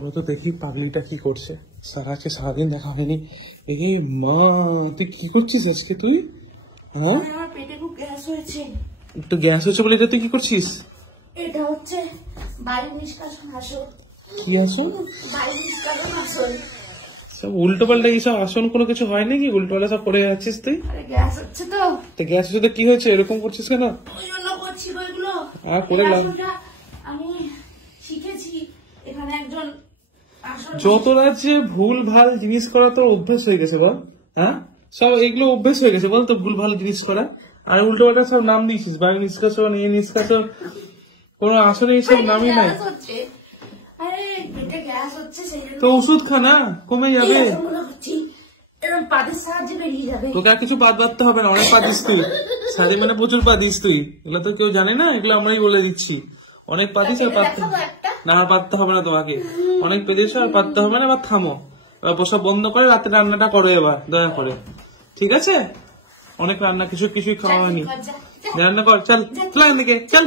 চলো তো দেখি পাগলিটা কি করছে। সারাদিন দেখা হয়নি। এই মা, তুই কি করছিস আজকে? তুই হ্যাঁ, আমার পেটে খুব গ্যাস হয়েছে। একটু গ্যাস হয়েছে বলে এটা তুই কি করছিস? এটা হচ্ছে বায়ু নিষ্কাশন আসন। কি আসন? বায়ু নিষ্কাশন আসন। সব উল্টো পাল্টা এইসব আসন কোনো কিছু হয় নাকি? উল্টো পাল্টা সব করে যাচ্ছিস তুই। আরে গ্যাস হচ্ছে তো। গ্যাস হচ্ছে তো কি হয়েছে? এরকম করছিস কেন? ওই জন্য করছি ওইগুলো। করে এই লাভ, আসনটা আমি শিখেছি এখানে একজন আসন। যত রাজ্যে ভুল ভাল জিনিস করা তোর অভ্যেস হয়ে গেছে বল। হ্যাঁ, সব এগুলো অভ্যেস হয়ে গেছে বল তো, ভুল ভাল জিনিস করা। আর উল্টো পাল্টা সব নাম দিয়েছিস, বায়ু নিষ্কাশন, এই নিষ্কাশন, কোন আসনে এইসব নামই নাই। গ্যাস হচ্ছে, আরে পেটে গ্যাস হচ্ছে সেই জন্য তো ওষুধ খা না, কমে যাবে। এই আসনগুলো করছি। এরকম পাদের সাহায্যে বেরিয়ে যাবে। তোকে আর কিছু পাত বাঁধতে হবে না, অনেক পা দিস তুই। সারি মানে প্রচুর পা দিস তুই, এগুলো তো কেউ জানে না, এগুলো আমরাই বলে দিচ্ছি। অনেক পা দিস আর পাততে দেখাবো একটা। না, আর পাততে হবে না তোমাকে। অনেক পেয়েছো আর পাততে হবে না, এবার থামো। এবার বসা বন্ধ করে রাতে রান্নাটা করো এবার দয়া করে, ঠিক আছে? অনেক রান্না কিছুই খাওয়া হয়নি, রান্না কর। চল চল এদিকে চল।